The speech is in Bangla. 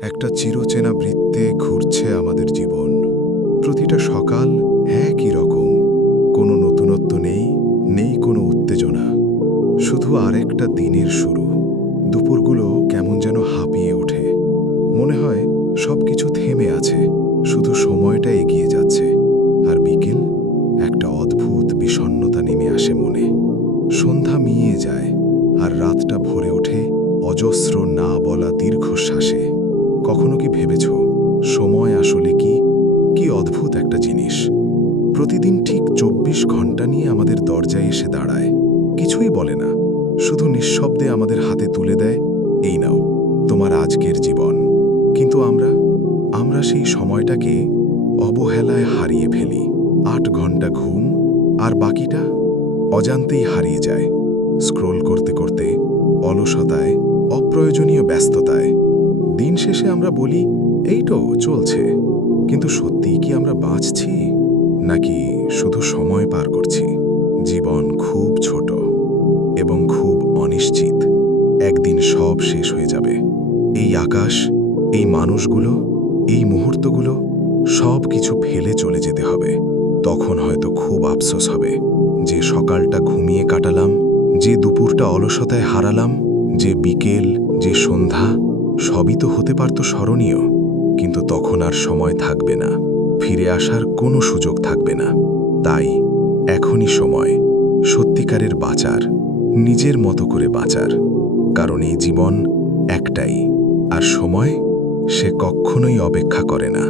একটা চিরচেনা বৃত্তে ঘুরছে আমাদের জীবন। প্রতিটা সকাল একই রকম, কোনো নতুনত্ব নেই, নেই কোনো উত্তেজনা, শুধু আরেকটা দিনের শুরু। দুপুরগুলো কেমন যেন হাঁপিয়ে ওঠে, মনে হয় সবকিছু থেমে আছে, শুধু সময়টা এগিয়ে যাচ্ছে। আর বিকেল, একটা অদ্ভুত বিষণ্ণতা নেমে আসে মনে। সন্ধ্যা মিইয়ে যায় আর রাতটা ভরে ওঠে অজস্র না বলা দীর্ঘশ্বাসে। কখনো কি ভেবেছ সময় আসলে কি? কি অদ্ভুত একটা জিনিস! প্রতিদিন ঠিক ২৪ ঘন্টা নিয়ে আমাদের দরজায় এসে দাঁড়ায়, কিছুই বলে না, শুধু নিঃশব্দে আমাদের হাতে তুলে দেয়, এই নাও তোমার আজকের জীবন। কিন্তু আমরা সেই সময়টাকে অবহেলায় হারিয়ে ফেলি। ৮ ঘন্টা ঘুম আর বাকিটা অজান্তেই হারিয়ে যায়, স্ক্রোল করতে করতে, অলসতায়, অপ্রয়োজনীয় ব্যস্ততায়। দিন শেষে আমরা বলি, এই তো চলছে, কিন্তু সত্যিই কি আমরা বাঁচছি, নাকি শুধু সময় পার করছি? জীবন খুব ছোট এবং খুব অনিশ্চিত। একদিন সব শেষ হয়ে যাবে। এই আকাশ, এই মানুষগুলো, এই মুহূর্তগুলো, সব কিছু ফেলে চলে যেতে হবে। তখন হয়তো খুব আফসোস হবে, যে সকালটা ঘুমিয়ে কাটালাম, যে দুপুরটা অলসতায় হারালাম, যে বিকেল, যে সন্ধ্যা, সবই তো হতে পারত স্মরণীয়। কিন্তু তখন আর সময় থাকবে না, ফিরে আসার কোনো সুযোগ থাকবে না। তাই এখনই সময় সত্যিকারের বাঁচার, নিজের মতো করে বাঁচার। কারণ এই জীবন একটাই, আর সময়, সে কখনোই অপেক্ষা করে না।